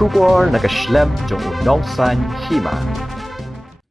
Shubor nakaslem jong unongsan Hima.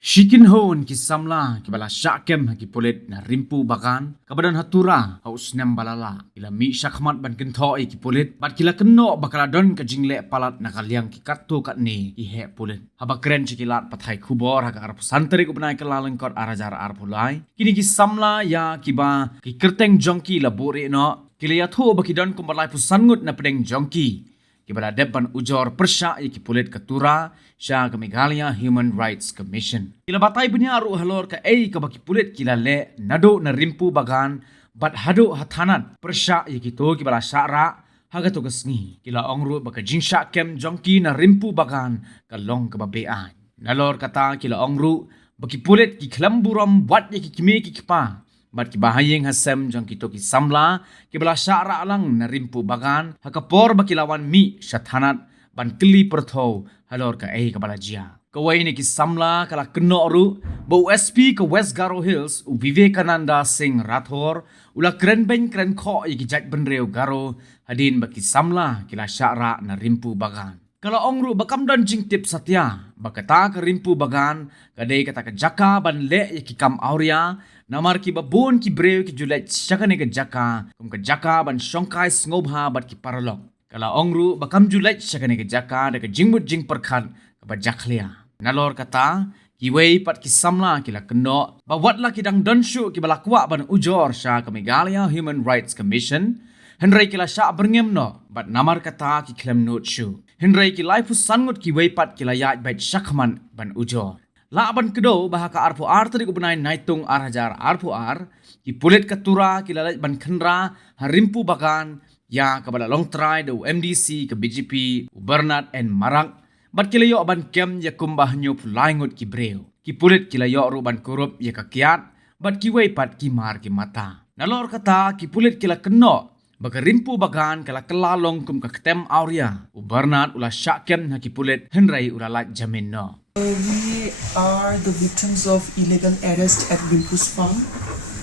Shikin hon ki Samla ki bala Shah ki Pulit na Rimpu Bagan kabadan Tura haus nem balala ila mi syakmat ban kentho ki Pulit bat kila keno bakala don ka Jingleh Palat na kaliang ki katto kat ni ki he Pulit haba keren cikilat pathai kubor ha ar pesantri ku benai kelalang kot arajar ar pulai kini ki Samla ya ki ba ki kerteng jongki la bore no kila ya tho baki don kumbalai pusangut na pedeng jongki Kibala depan ujor persya ki Pulit ke Tura, Shah ke Meghalaya Human Rights Commission. Kila batai punya aru Halor ke ke baki Pulit kila le nado na Rimpu Bagan bat hado hatanan persya ki to kibala syara haga to kesni. Kila ongru baka jingsha kem jongki na Rimpu Bagan ke long ke babean. Nalor kata kila ongru baki Pulit ki kelamburam buat ki kime ki kipa. Bat ki bahayeng hasem jong kito ki Samla ki bala syara alang na Rimpu Bagan hakapor baki lawan mi syathanat ban keli pertho Halor ka ka bala jia kawai ni ki Samla kala keno ru bo USP ke West Garo Hills u Vivekananda Singh Rathor ula kren ben kren kho ki jat benreu Garo hadin baki Samla kila syara na Rimpu Bagan kalau ongru bakam dan jing tip satya bakata ke Rimpu Bagan kadai kata ke jaka ban le ki kam auria namar ki babon ki breu ki julet syakane ke jaka kum ke jaka ban syongkai ngobha bat ki paralok kala ongru bakam julet syakane ke jaka de ke jingmut jing perkhan ke bajaklia nalor kata ki wei pat ki Samla kila keno bawatla ki dang donshu ki balakwa ban ujor Shah ke Meghalaya Human Rights Commission Henry kila Shah berngem no bat namar kata ki klem not shu Henry ki lai pusangut ki wei pat kila ya bait syakman ban ujor Laban kedo bahaka arpu ar tadi ku benai naitung ar hajar arpu ar ki Pulit ke Tura ki lalaj ban khenra Rimpu Bagan ya kabala long try do MDC ke BJP Bernard and Marak bat kilayo ban kem ya kumbah nyu pulaingut ki breu ki Pulit kilayo ru ban korup ya kakiat bat ki wei pat ki mar ki mata nalor kata ki Pulit kila keno baka Rimpu Bagan kala kelalong kum ka ketem auria Bernard ula syakem ha ki Pulit henrai ula laj jamin no We are the victims of illegal arrest at Rimpu's farm.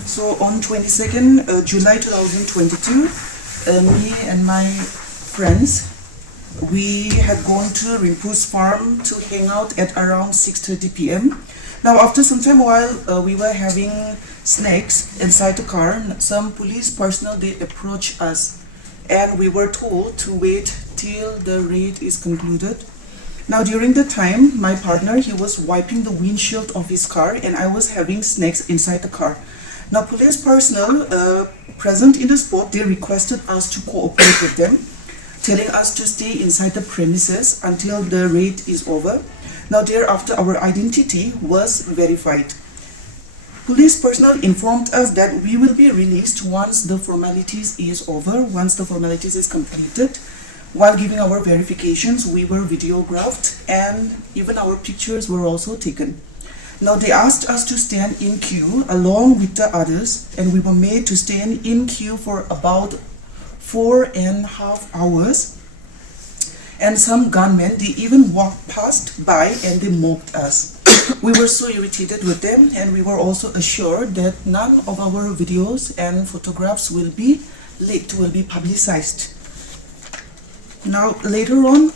So on 22nd July 2022, me and my friends, we had gone to Rimpu's farm to hang out at around 6:30 p.m. Now after some time while we were having snacks inside the car, some police personnel they approached us and we were told to wait till the raid is concluded. Now during the time, my partner, he was wiping the windshield of his car and I was having snacks inside the car. Now police personnel present in the spot, they requested us to cooperate with them, telling us to stay inside the premises until the raid is over. Now thereafter, our identity was verified. Police personnel informed us that we will be released once the formalities is over, once the formalities is completed. While giving our verifications, we were videographed and even our pictures were also taken. Now they asked us to stand in queue along with the others and we were made to stand in queue for about 4.5 hours. And some gunmen, they even walked past by and they mocked us. We were so irritated with them and we were also assured that none of our videos and photographs will be leaked, will be publicized. Now later on,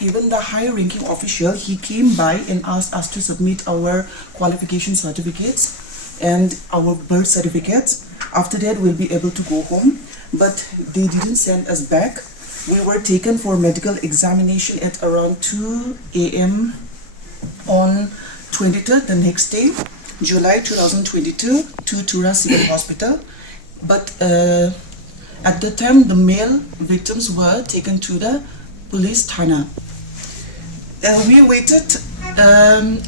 even the high-ranking official, he came by and asked us to submit our qualification certificates and our birth certificates. After that, we'll be able to go home. But they didn't send us back. We were taken for medical examination at around 2 a.m. on 23rd, the next day, July 2022, to Tura Civil Hospital. But at the time, the male victims were taken to the police thana. We waited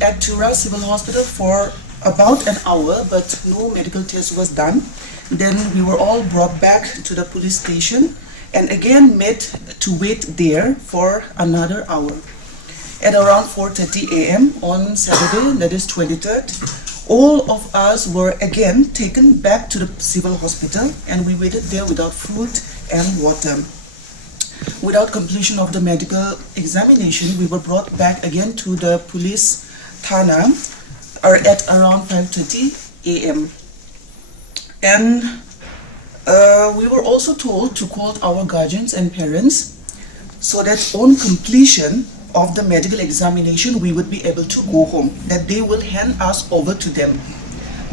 at Tura Civil Hospital for about an hour, but no medical test was done. Then we were all brought back to the police station and again made to wait there for another hour. At around 4:30 a.m. on Saturday, that is 23rd, all of us were again taken back to the civil hospital and we waited there without food and water. Without completion of the medical examination, we were brought back again to the police thana at around 5:30 a.m. And we were also told to call our guardians and parents so that on completion of the medical examination we would be able to go home, that they will hand us over to them.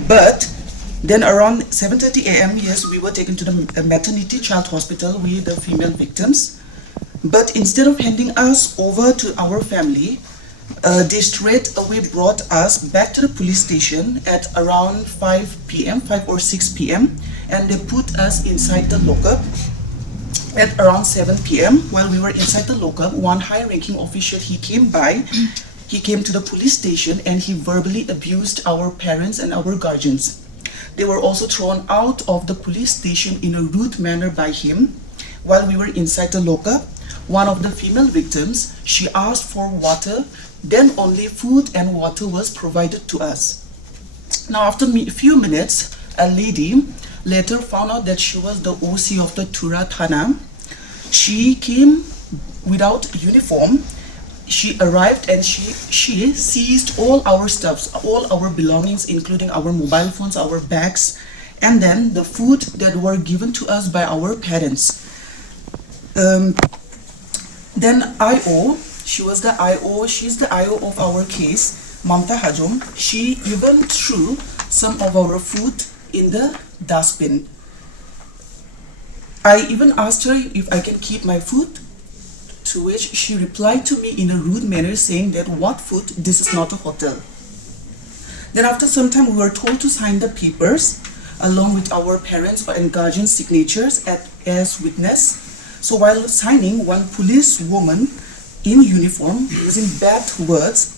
But then around 7:30 a.m., yes, we were taken to the maternity child hospital with the female victims. But instead of handing us over to our family, they straight away brought us back to the police station at around 5 p.m., 5 or 6 p.m. and they put us inside the lockup. At around 7 p.m., while we were inside the lockup, one high-ranking official, he came to the police station and he verbally abused our parents and our guardians. They were also thrown out of the police station in a rude manner by him. While we were inside the lockup, one of the female victims, she asked for water, then only food and water was provided to us. Now after a few minutes, a lady later found out that she was the OC of the Tura Thana. She came without uniform. She arrived and she seized all our stuffs, all our belongings, including our mobile phones, our bags, and then the food that were given to us by our parents. Then IO, she's the IO of our case, Mamta Hajom. She even threw some of our food in the dustbin. I even asked her if I can keep my food, to which she replied to me in a rude manner saying that what food, this is not a hotel. Then after some time we were told to sign the papers along with our parents and guardians' signatures as witness. So while signing, one police woman in uniform, using bad words,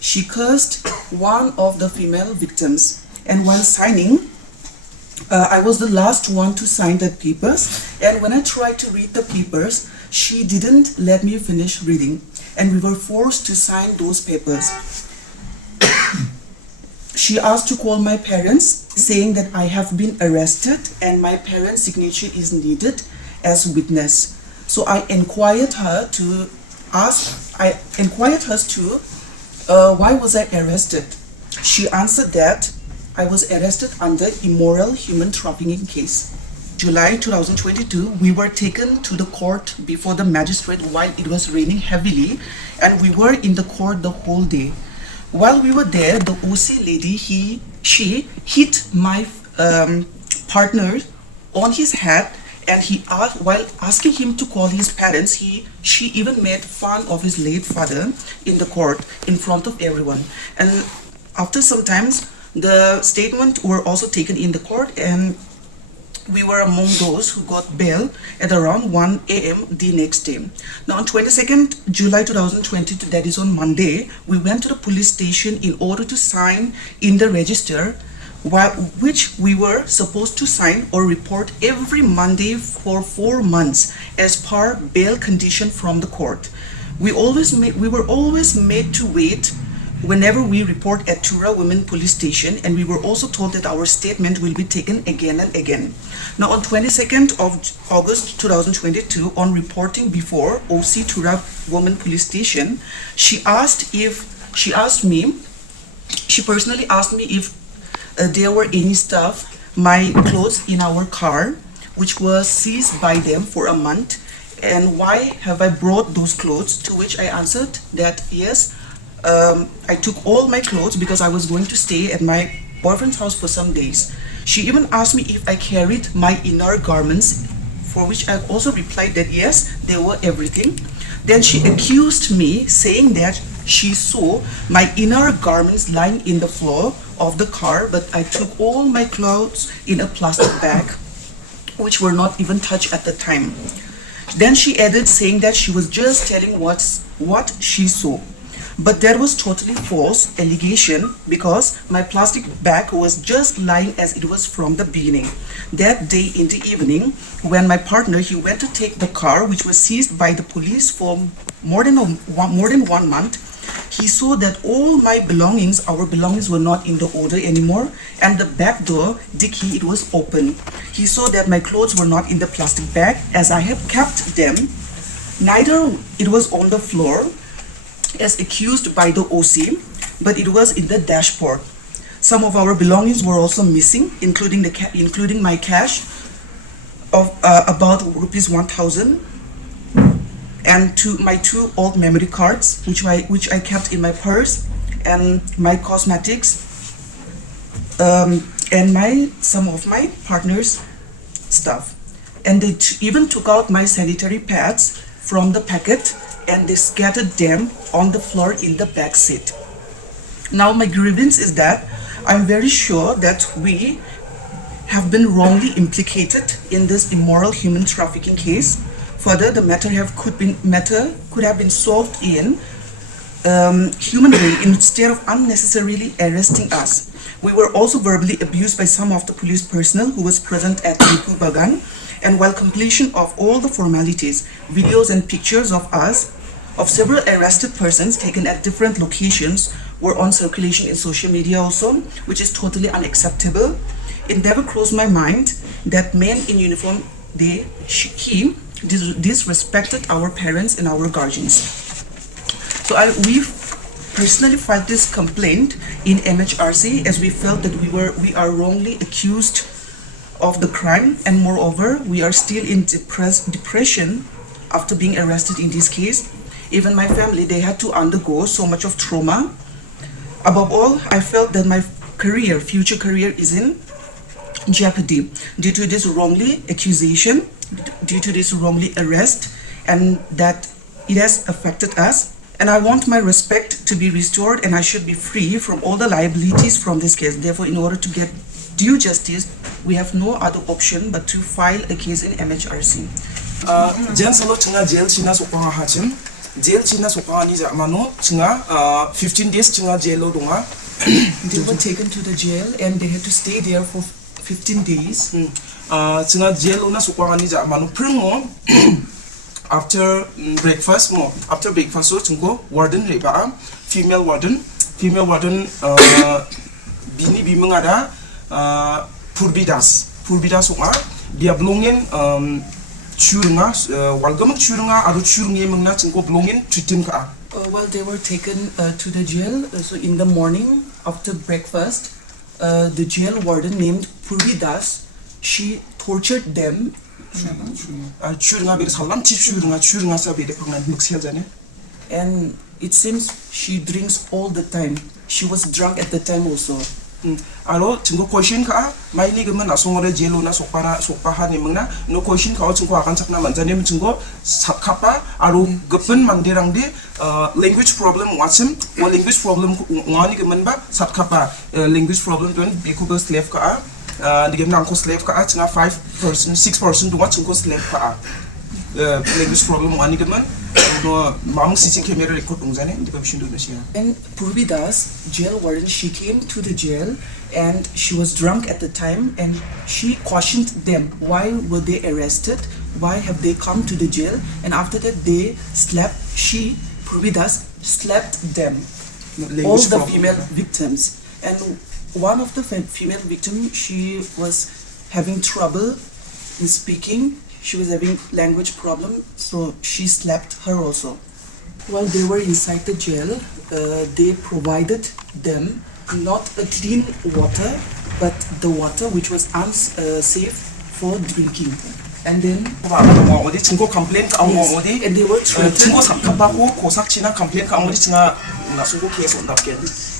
she cursed one of the female victims. And while signing, I was the last one to sign the papers, and when I tried to read the papers, she didn't let me finish reading, and we were forced to sign those papers. She asked to call my parents, saying that I have been arrested and my parents' signature is needed as witness. So I inquired her why was I arrested? She answered that I was arrested under immoral human trafficking case. July 2022, we were taken to the court before the magistrate while it was raining heavily, and we were in the court the whole day. While we were there, the OC lady, she hit my partner on his head, and while asking him to call his parents, she even made fun of his late father in the court in front of everyone. And after some times, the statement were also taken in the court, and we were among those who got bail at around 1 a.m. the next day. Now on 22nd July 2022, that is on Monday, we went to the police station in order to sign in the register, which we were supposed to sign or report every Monday for 4 months as per bail condition from the court. We were always made to wait whenever we report at Tura Women Police Station, and we were also told that our statement will be taken again and again. Now on 22nd of August 2022, on reporting before OC Tura Women Police Station, she personally asked me if there were any stuff, my clothes in our car, which was seized by them for a month, and why have I brought those clothes, to which I answered that yes, I took all my clothes because I was going to stay at my boyfriend's house for some days. She even asked me if I carried my inner garments, for which I also replied that yes, they were everything. Then she accused me, saying that she saw my inner garments lying in the floor of the car, but I took all my clothes in a plastic bag, which were not even touched at the time. Then she added, saying that she was just telling what she saw. But that was totally false allegation, because my plastic bag was just lying as it was from the beginning. That day in the evening, when my partner, he went to take the car, which was seized by the police for more than 1 month, he saw that all my belongings, our belongings, were not in the order anymore, and the back door, the key, it was open. He saw that my clothes were not in the plastic bag as I have kept them. Neither it was on the floor as accused by the OC, but it was in the dashboard. Some of our belongings were also missing, including my cash of about rupees 1,000. and my two old memory cards, which I kept in my purse, and my cosmetics, and some of my partner's stuff. And they even took out my sanitary pads from the packet and they scattered them on the floor in the back seat. Now my grievance is that I'm very sure that we have been wrongly implicated in this immoral human trafficking case. Further, the matter could have been solved in human way instead of unnecessarily arresting us. We were also verbally abused by some of the police personnel who was present at Rimpu Bagan, and while completion of all the formalities, videos and pictures of several arrested persons taken at different locations were on circulation in social media also, which is totally unacceptable. It never crossed my mind that men in uniform, he disrespected our parents and our guardians. So we personally filed this complaint in MHRC as we felt that we are wrongly accused of the crime, and moreover we are still in depression after being arrested in this case. Even my family, they had to undergo so much of trauma. Above all, I felt that my future career is in jeopardy due to this wrongly accusation, due to this wrongly arrest, and that it has affected us. And I want my respect to be restored, and I should be free from all the liabilities from this case. Therefore, in order to get due justice, we have no other option but to file a case in MHRC. Jansalo chinga jail china sopanga hachim. Jail china sopanga ni mano chinga 15 days chinga jail lo donga. They were taken to the jail and they had to stay there for 15 days. Chinga jail lo na sopanga ni mano pringo after breakfast so chingo warden leba female warden bini bimengada purbidas okma dia blongin churunga walgamuk churunga aru churungi mengna chingo blongin tritim ka. Well, they were taken to the jail. So in the morning after breakfast, the jail warden named Purbidas, she tortured them. And it seems she drinks all the time. She was drunk at the time also. Alo chingo question ka mai ni gemen asongore jelo na sokpa ni mengna no question ka chingo akan sakna manjane chingo sakkapa alo gepen mandirang de language problem wasim o language problem ngani gemen ba sakkapa language problem don bikuba slave ka digem nang ko slave ka chinga 6% do chingo slave ka language problem ngani gemen no mang sitting camera record ungzane ndi babishin do nasiya. And Purbidas, jail warden, she came to the jail and she was drunk at the time, and she cautioned them why were they arrested, why have they come to the jail, and after that Purbidas slapped them, all the female victims. And one of the female victims, she was having trouble in speaking. She was having language problem, so she slapped her also. While they were inside the jail, they provided them not a clean water, but the water which was unsafe for drinking. And then complaint and they were threatened.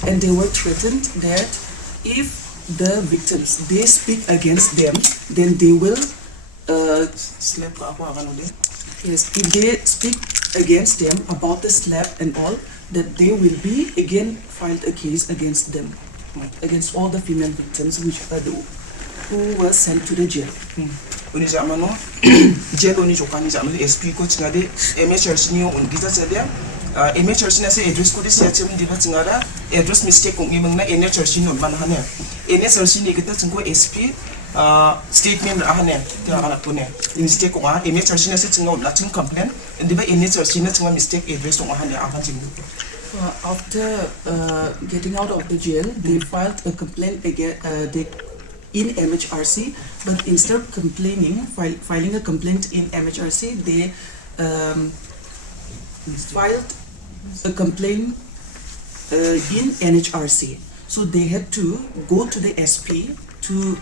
And they were threatened that if the victims they speak against them, then they will yes, if they speak against them about the slap and all, that they will be again filed a case against them, against all the female victims who were sent to the jail. Uni zamano jail oni jokani zamano SP ko chingade MHRC ni on gita sedia MHRC na se address ko disia chem di chingada address mistake ko ngimang na MHRC no man hane MHRC ni kita chingko SP statement ahane ta ana pune mistake ko ha MHRC na se chinga na chung complaint ndi ba MHRC na chinga mistake address ko ahane ahan chingu. After getting out of the jail, they filed a complaint again in MHRC, but instead of filing a complaint in MHRC, they filed a complaint in NHRC. So they had to go to the SP to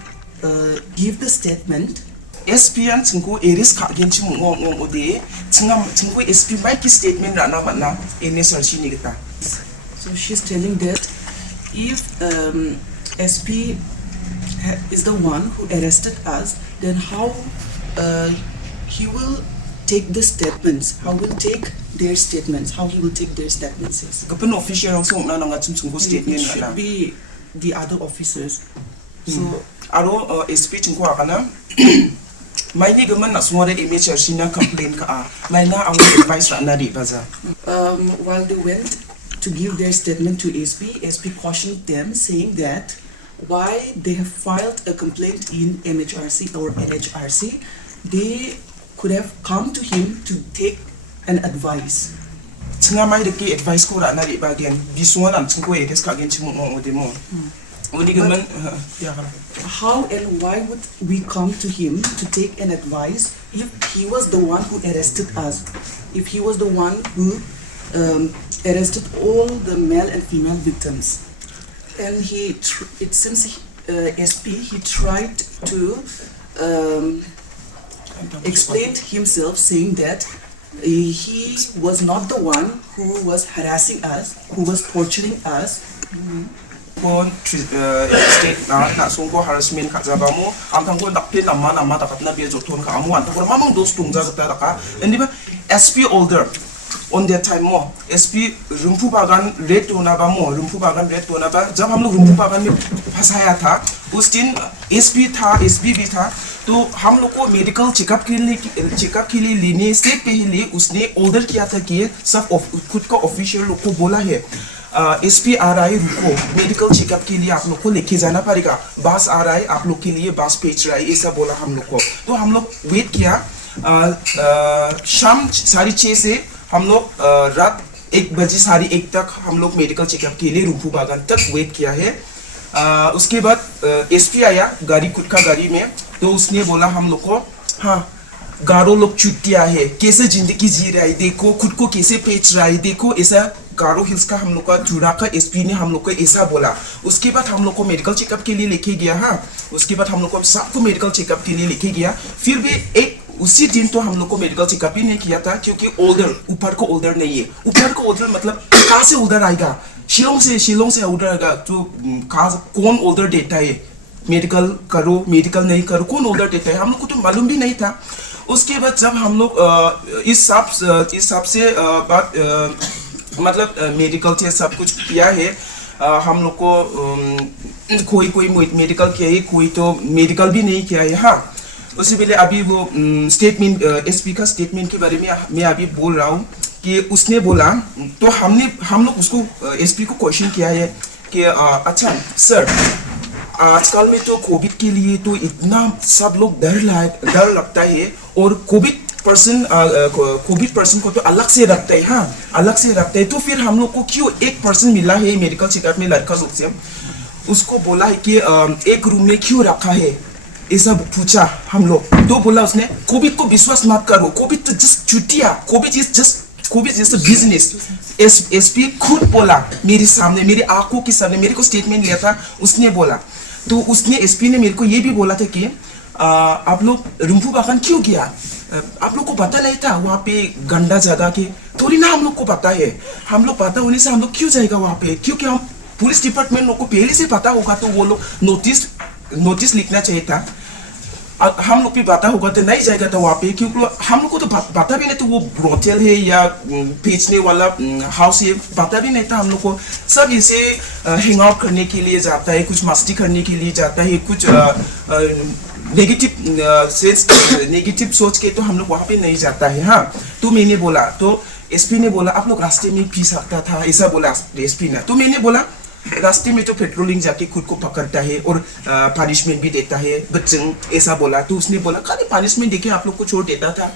give the statement SPN chingko eris ka gen chi ngong ode chingko SP mai ki statement rana manna ene sarchi ni gita. So she's telling that if SP is the one who arrested us, then how he will take the statements, how will take their statements, how he will take their statements. Yes. Kapan official also na nga chingko statement It should be the other officers. So aro SP chingko akana mai ni gaman na sumore image sarchi na complain ka mai na ang advice rana di baza. While they went to give their statement to SP cautioned them, saying that why they have filed a complaint in MHRC or LHRC, they could have come to him to take an advice. Tsinga mai de ki advice ko rana di bagen bisuan am chingko eres ka gen chimo ode mo. Uni gaman How and why would we come to him to take an advice if he was the one who arrested us, if he was the one who arrested all the male and female victims? And it seems SP, he tried to explain himself, saying that he was not the one who was harassing us, who was torturing us. State na sungko harassment ka jabamu am tangko dakpin nama dapat na biya joton ka amu antako mamang dos tungja jata ka and ba SP older on that time mo SP Rimpu Bagan red to na ba mo Rimpu Bagan red to na ba जब हम लोग Rimpu Bagan में फंसाया था उस दिन SP था SB भी था तो हम लोग को मेडिकल चेकअप के लिए लेने से पहले उसने ऑर्डर किया था कि सब खुद का ऑफिशियल लोग को बोला है SP आ रहा है रुको मेडिकल चेकअप के लिए आप लोग को लेके जाना पड़ेगा बस आ रहा है आप लोग के लिए बस भेज रहा है ऐसा बोला हम लोग को तो हम लोग वेट किया शाम 6:30 से हम लोग रात 1 बजे 1:30 तक हम लोग मेडिकल चेकअप के लिए रिम्पू बागान तक वेट किया है उसके बाद SP आया गाड़ी खुद का गाड़ी में तो उसने बोला हम लोग को हाँ गारो लोग छुट्टियां है कैसे जिंदगी जी रहा है देखो खुद को कैसे बेच रहा है देखो ऐसा गारो हिल्स का हम लोग का टूरा का SP ने हम लोग को ऐसा बोला उसके बाद हम लोग को मेडिकल चेकअप के लिए लेके गया हाँ उसके बाद हम लोग को सबको मेडिकल चेकअप के लिए लेके गया फिर भी उसी दिन तो हम लोग को मेडिकल चेकअप ही नहीं किया था क्योंकि ओल्डर ऊपर को ओल्डर नहीं है ऊपर को ओल्डर मतलब कहाँ से ओल्डर आएगा शिलोंग से ओल्डर आएगा तो कौन ओल्डर देता है मेडिकल करो मेडिकल नहीं करो कौन ओल्डर देता है हम लोग को तो मालूम भी नहीं था उसके बाद जब हम लोग इस सब से बात मतलब मेडिकल से सब कुछ किया है हम लोग को कोई मेडिकल किया है कोई तो मेडिकल भी नहीं किया है हाँ उससे पहले अभी वो स्टेटमेंट SP का स्टेटमेंट के बारे में मैं अभी बोल रहा हूँ कि उसने बोला तो हम लोग उसको SP को क्वेश्चन किया है कि अच्छा सर आजकल में तो कोविड के लिए तो इतना सब लोग डर लगता है और कोविड पर्सन को तो अलग से रखता है हाँ अलग से रखता है तो फिर हम लोग को क्यों एक पर्सन मिला है मेडिकल चेकअप में लड़का लोग से उसको बोला है कि एक रूम में क्यों रखा है ऐसा पूछा हम लोग तो बोला उसने कोविड को विश्वास मत करो कोविड तो जस्ट छुट्टियां कोविड इज बिजनेस SP खुद बोला मेरे सामने मेरी आंखों के सामने मेरे को स्टेटमेंट लिया था उसने बोला तो उसने SP ने मेरे को ये भी बोला था कि आप लोग रिम्पू बागान क्यों किया आप लोग को पता नहीं था वहाँ पे गंदा जगह के थोड़ी ना हम लोग को पता है हम लोग पता होने से हम लोग क्यों जाएगा वहाँ पे क्योंकि हम पुलिस डिपार्टमेंट लोग को पहले से पता होगा तो वो लोग नोटिस लिखना चाहिए था हम लोग भी पता होगा तो नहीं जाएगा था वहाँ पे क्योंकि हम लोग को तो पता भी नहीं तो वो ब्रोथेल है या बेचने वाला हाउस है पता भी नहीं था हम लोग को सब इसे हैंग आउट करने के लिए जाता है कुछ मस्ती करने के लिए जाता है कुछ नेगेटिव सोच के तो हम लोग वहाँ पे नहीं जाता है हाँ तो मैंने बोला तो SP ने बोला आप लोग रास्ते में पी सकता था ऐसा बोला SP ने तो मैंने बोला रास्ते में तो पेट्रोलिंग जाके खुद को पकड़ता है और पनिशमेंट भी देता है बच्चन ऐसा बोला तो उसने बोला खाली पनिशमेंट देके आप लोग को छोड़ देता था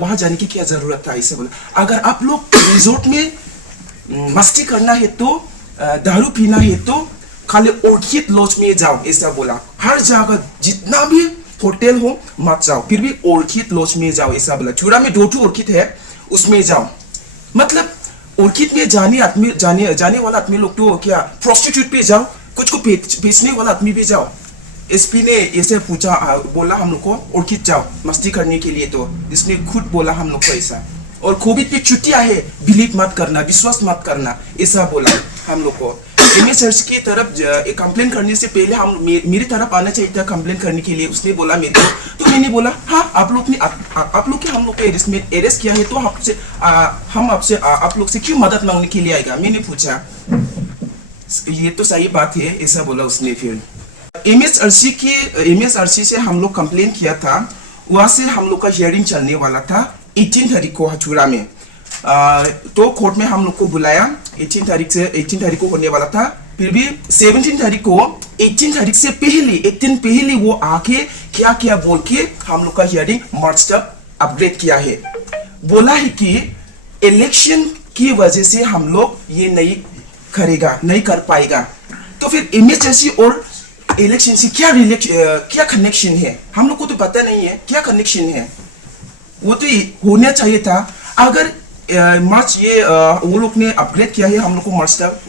वहाँ जाने की क्या जरूरत था ऐसा बोला अगर आप लोग रिजोर्ट में मस्ती करना है तो दारू पीना है तो खाली ऑर्किड लॉज में जाओ ऐसा बोला हर जगह जितना भी होटल हो मत जाओ फिर भी ऑर्किड लॉज में जाओ ऐसा बोला चूड़ा में 2 ऑर्किड है उसमें जाओ मतलब ऑर्किड में जाने वाला आदमी लोग तो क्या प्रोस्टिट्यूट पे जाओ कुछ को बेचने वाला आदमी भी जाओ एसपी ने ऐसे पूछा बोला हम लोग को ऑर्किड जाओ मस्ती करने के लिए, तो इसने खुद बोला हम लोग को ऐसा। और कोविड पे छुट्टियां है, बिलीव मत करना, विश्वास मत करना, ऐसा बोला हम लोग को। एमएसआरसी की तरफ कंप्लेन करने से पहले हम मेरी तरफ आना चाहिए था कंप्लेन करने के लिए। उसने बोला मेरे को, तो मैंने बोला हाँ आप लोग ने आप लोग के हम लोग को अरेस्ट किया है, तो हम आपसे आप लोग से क्यों मदद मांगने के लिए आएगा, मैंने पूछा। ये तो सही बात है, ऐसा बोला उसने। फिर एमएसआरसी से हम लोग कंप्लेन किया था, वहाँ से हम लोग का हियरिंग चलने वाला था 18 तारीख को tura में। तो कोर्ट में हम लोग को बुलाया 18 तारीख को होने वाला था। फिर भी 17 तारीख को 18 तारीख से पहले एक दिन पहले वो आके क्या क्या बोल के हम लोग का हियरिंग मार्च तक अपग्रेड किया है। बोला है कि इलेक्शन की वजह से हम लोग ये नहीं कर पाएगा। तो फिर एमएसआरसी और इलेक्शन से क्या कनेक्शन है, हम लोग को तो पता नहीं है क्या कनेक्शन है। वो तो होना चाहिए था। अगर मार्च ये वो लोग ने अपग्रेड किया है हम लोग को मार्च तक,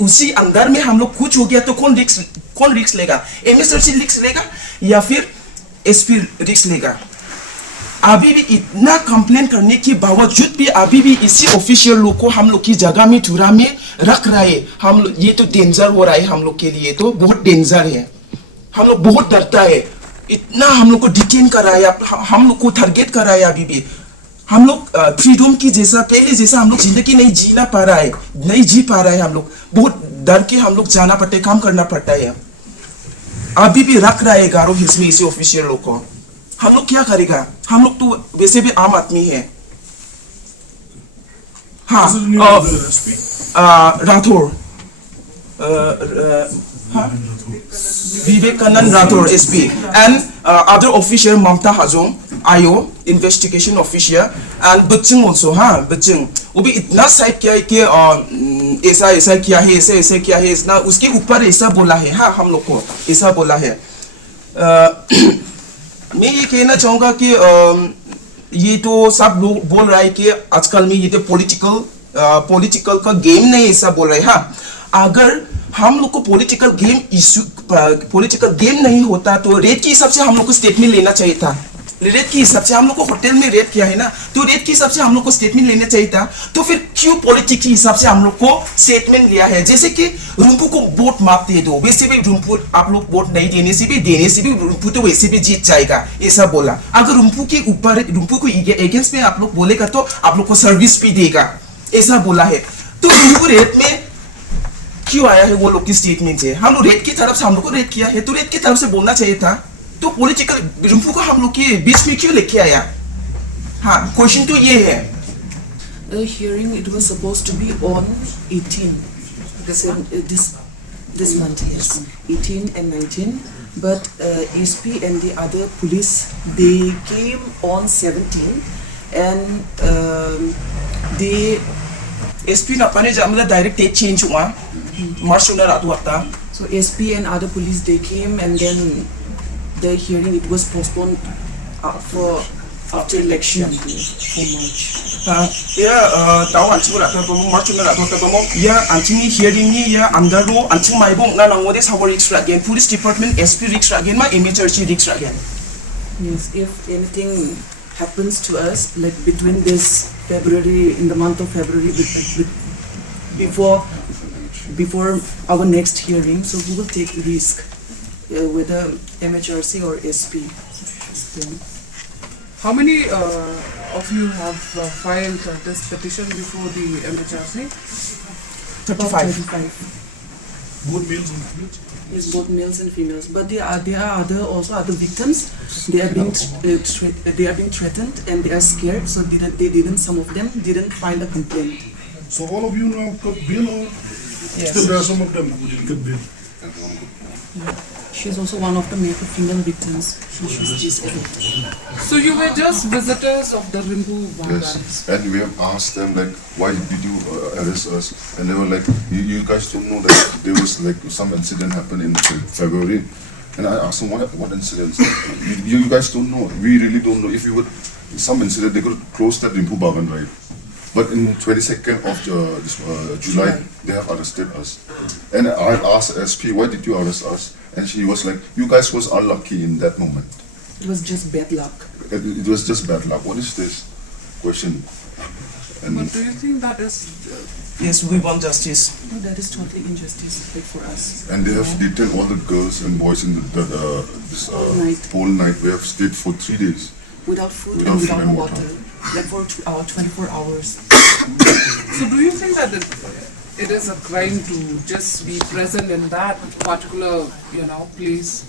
उसी अंदर में हम लोग कुछ हो गया तो कौन रिस्क लेगा? एमएसआरसी रिस्क लेगा या फिर एसपी रिस्क लेगा? अभी भी इतना कंप्लेन करने के बावजूद भी अभी भी इसी ऑफिशियल लोग को हम लोग की जगह में tura में रख रहा है। हम लोग ये तो डेंजर हो रहा है, हम लोग के लिए तो बहुत डेंजर है। हम लोग बहुत डरता है, इतना हम लोग को डिटेन कर रहा है, हम लोग को टारगेट कर रहा है। अभी भी हम लोग फ्रीडम की जैसा पहले जैसा हम लोग जिंदगी नहीं जी पा रहा है। हम लोग बहुत डर के हम लोग जाना पड़ता है, काम करना पड़ता है। अभी भी रख रहा है गारो हिल्स में इसी ऑफिशियल लोग को। हम लोग क्या करेगा? हम लोग तो वैसे भी आम आदमी है। हाँ, Rathore, Vivekananda Rathore SP and other official Mamta Hazom IO investigation official and बच्चों also। हाँ बच्चों वो भी इतना साइड किया है कि ऐसा किया है, ऐसे किया है, इतना उसके ऊपर ऐसा बोला है। हाँ हम लोग को ऐसा बोला है। मैं ये कहना चाहूँगा कि ये तो सब लोग बोल रहा है कि आजकल में ये तो पॉलिटिकल का गेम नहीं, ऐसा बोल रहे हैं। हाँ, अगर हम लोग को पॉलिटिकल गेम नहीं होता तो रेट के हिसाब से हम लोग को स्टेटमेंट लेना चाहिए था। रेट के हिसाब से हम लोग को होटल में रेट किया है ना, तो रेट के हिसाब से हम लोग को स्टेटमेंट लेना चाहिए था। तो फिर क्यों पॉलिटिक्स के हिसाब से हम लोग को स्टेटमेंट लिया है? जैसे कि रिम्पू को वोट माफ दे दो, वैसे भी रिम्पू आप लोग वोट नहीं देने से भी रिम्पू तो वैसे भी जीत जाएगा, ऐसा बोला। अगर रिम्पू के ऊपर रिम्पू को अगेंस्ट में आप लोग बोलेगा तो आप लोग को सर्विस भी देगा, ऐसा बोला है। तो रिम्पू रेट में क्यों आया है वो लोग की स्टेटमेंट से? हम लोग रेट की तरफ से हम लोग को रेट किया है, तो रेट की तरफ से बोलना चाहिए था। तो पॉलिटिकल रिम्पू को हम लोग के बीच में क्यों लेके आया? हाँ, क्वेश्चन तो ये है। The hearing it was supposed to be on 18 this month, yes, 18 and 19. But SP and the other police they came on 17 and they SP ना अपने मतलब डायरेक्ट डेट चेंज हुआ, मार्च में रात हुआ था। So SP and other police they came and then the hearing it was postponed for after election for March. Ya tahu anjing lah kalau mau march na atau kalau mau ya anjing hearing ni ya under law anjing mai bong na nang wades our risk again police department SP risk again ma emergency risk again. Yes, if anything happens to us like between this February, in the month of February, before our next hearing, so we will take risk whether MHRC or SP. How many of you have filed this petition before the MHRC? 35. Both males and females? Yes, both males and females. But there are also other victims. They are being threatened and they are scared. So some of them didn't file a complaint. So all of you now got bail, or still there are some of them who didn't get bail? Yeah. She's also one of the major female victims. She's disabled. So you were just visitors of the Rimpu Bagan? Yes, and we have asked them like, why did you arrest us? And they were like, you guys don't know that there was like some incident happened in February. And I asked them, what incidents? You guys don't know. We really don't know. If you would, some incident, they could close that Rimpu Bagan, right? But in 22nd of July, they have arrested us. And I asked SP, why did you arrest us? And she was like, you guys was unlucky in that moment. It was just bad luck. It was just bad luck. What is this question? And But do you think that is Yes, we want justice. No, that is totally injustice, like for us. and they have detained all the girls and boys in this Night. whole night. We have stayed for 3 days. Without food Without and food without and water. water. Like for 24 hours. so? Do you think that it is a crime to just be present in that particular place